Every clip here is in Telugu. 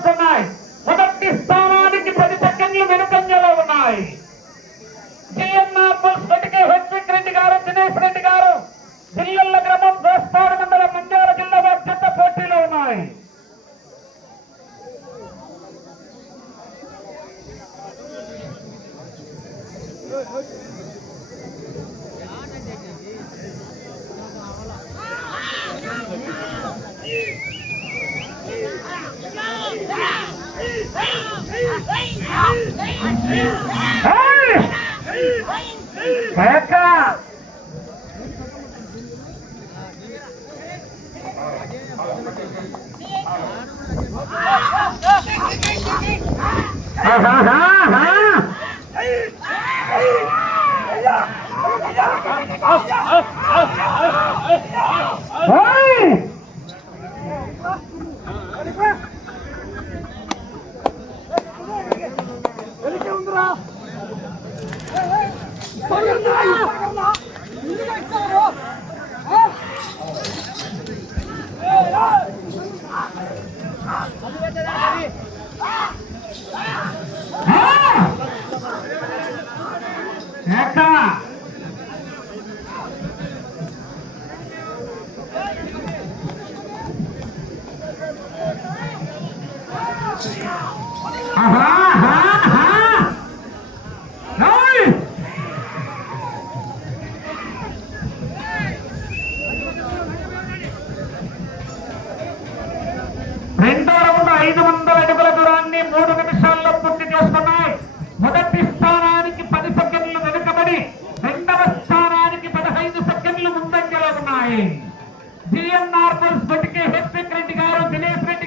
వస్తున్నాయి. మొదటి స్థానానికి పది సెకండ్లు వెనుకంజలో ఉన్నాయి. జిఎన్ఆర్ బొటికే హెచ్విక్ రెడ్డి గారు దినేష్ రెడ్డి గారు Jillella Ei! Vai cá! Ah, ah, ah, ah! Ah, ah, ah, ah! 버렸나? 문제가 있어. 아! 가져갔잖아, 가비. line. DNR for vertical health security guard of Dinesh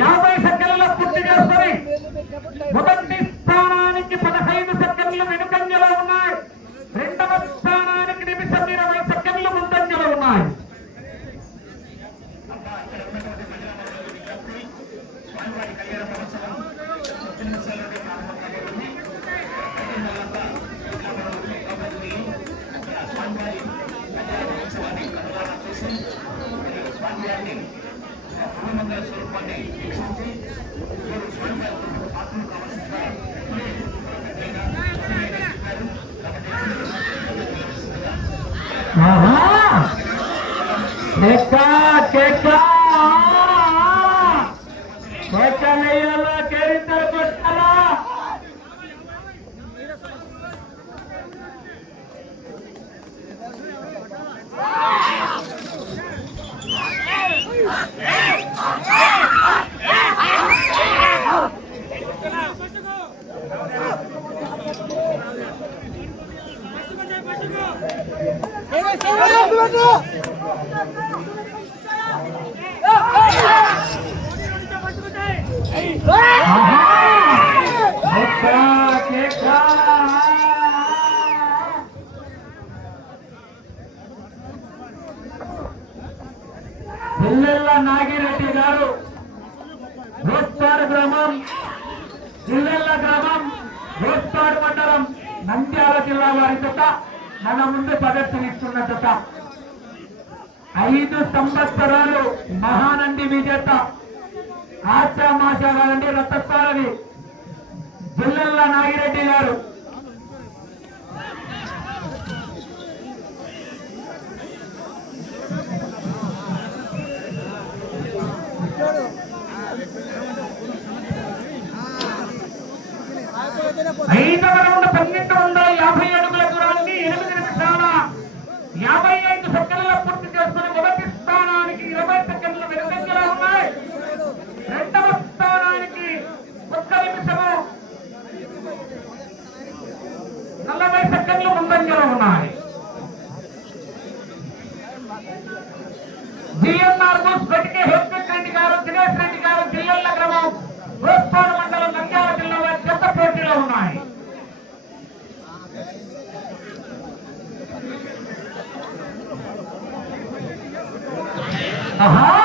యాభై సెకండ్ల పూర్తి చేసుకుని మొదటి స్థానానికి పదహైదు సెకండ్లు వెనుకంజలో ఉన్నాయి. రెండవ స్థానానికి నిమిషం ఇరవై సెకండ్లు ముందంజలో ఉన్నాయి. Aham! Uhum. Então... విజేత ఐదు సంవత్సరాలు మహానంది విజేత ఆశా మాషా కాదండి రథస్వామి జిల్లల్లా నాగిరెడ్డి గారు. Uh-huh.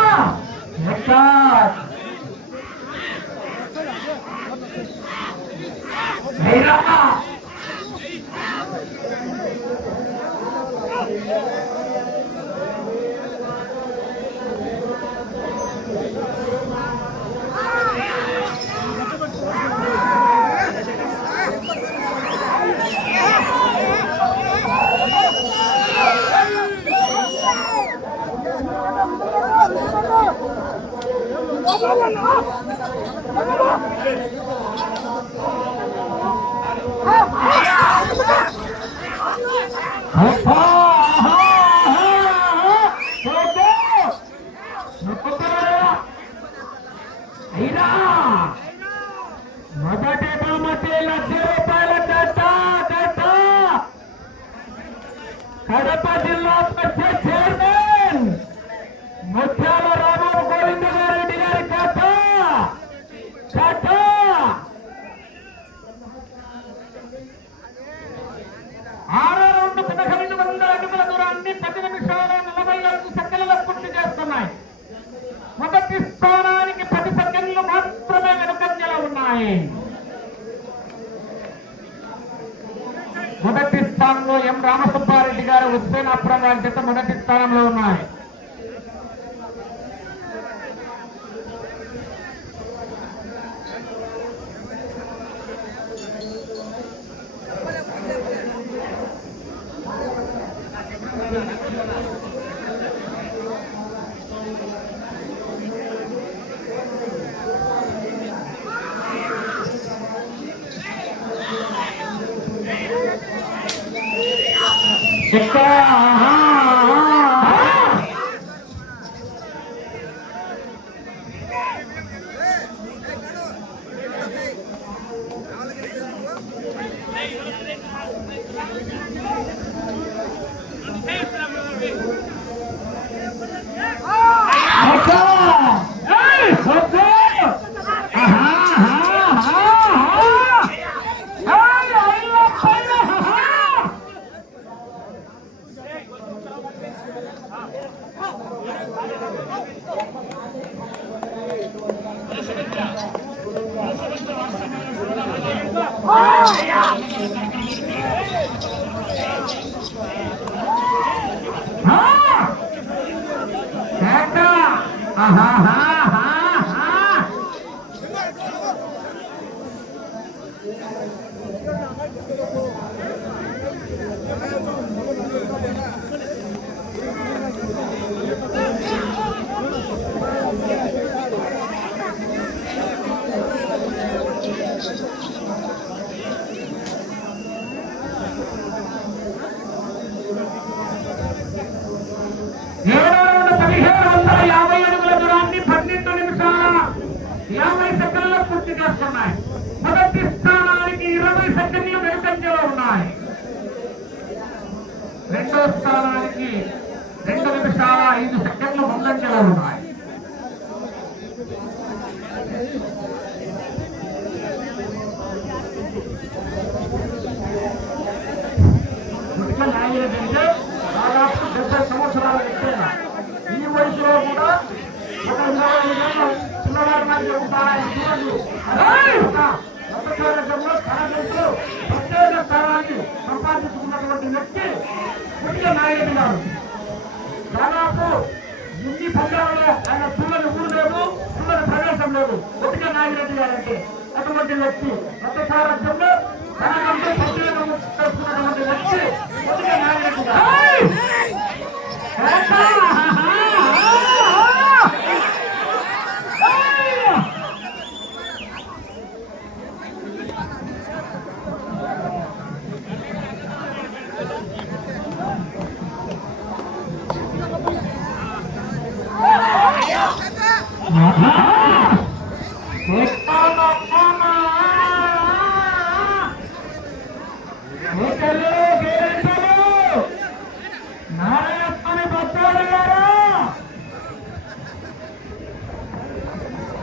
Ficar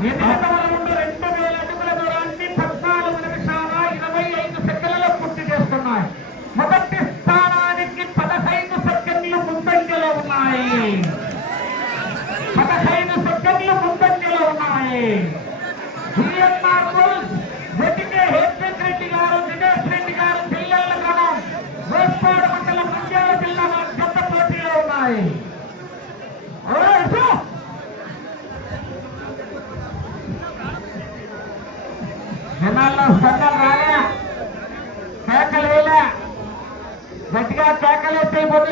ये que los tipos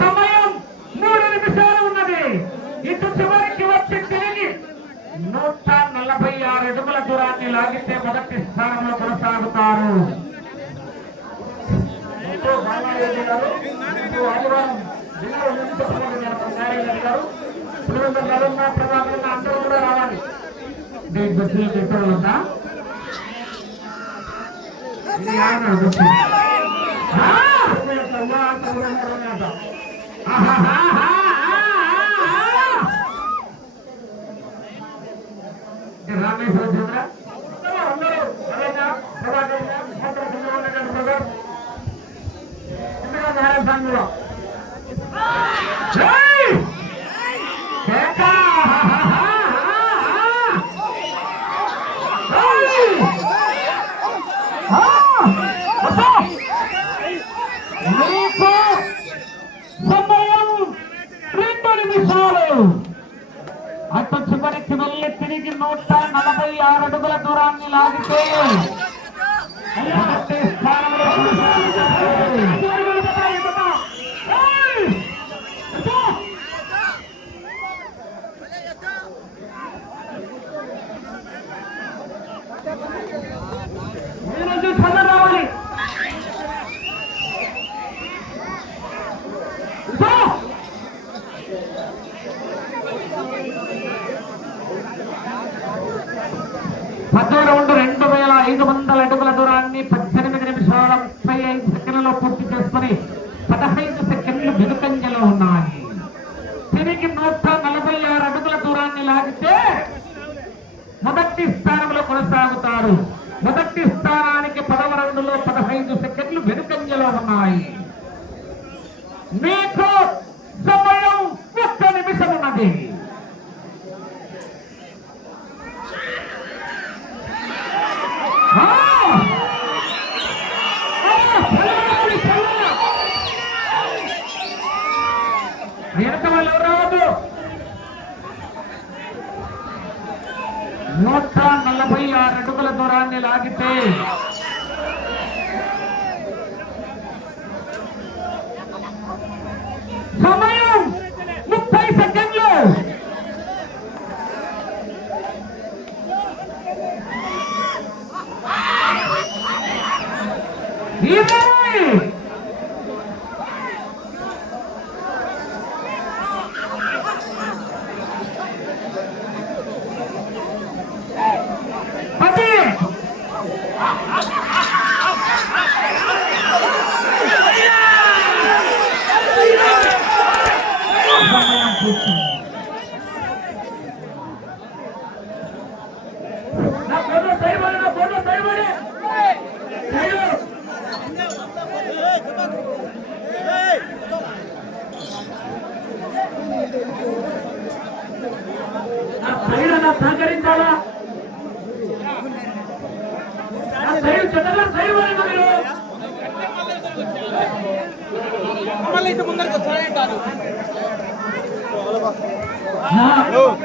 సమయం మూడు నిమిషాలు ఉన్నది. ఇటు చివరికి వచ్చి తిరిగి నూట నలభై ఆరు అడుగుల దూరాన్ని లాగితే మొదటి స్థానంలో కొనసాగుతారు. అందరూ కూడా రావాలి. దీని ఇది ఆయన चौवा पूरा करना था रामेश्वर चंद्र राजस्थान में నూట నలభై ఆరు అడుగుల దూరాన్ని లాగితే ఉన్నారు మొదటి స్థానానికి పదవ రౌండ్లో పదహైదు సెకండ్లు వెనుకంజలో ఉన్నాయి. మీకు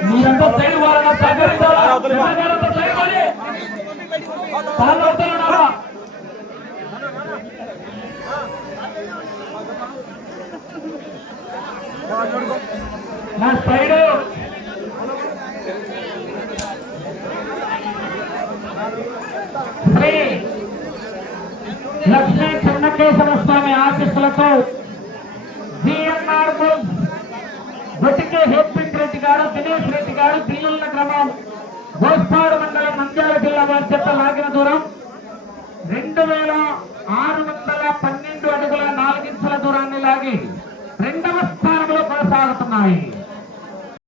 మీరంతా సైడ్ వాళ్ళ సహకరించాలా చెడ్డగారంతా సైడ్ పడి తాళ్ళు అవుతున్నారా నా సైడ్ శ్రీ లక్ష్మీ చెన్నకేశ్వర స్వామి ఆశీస్సులతో బొట్టికే హేత్విక్ రెడ్డి గారు దినేష్ రెడ్డి గారు పిల్లల క్రమం గోస్పాడు మండలం నంద్యాల జిల్లా వారి చెత్త లాగిన దూరం. రెండు వేల ఆరు వందల పన్నెండు అడుగుల నాలుగించుల దూరాన్ని లాగి రెండవ స్థానంలో కొనసాగుతున్నాయి.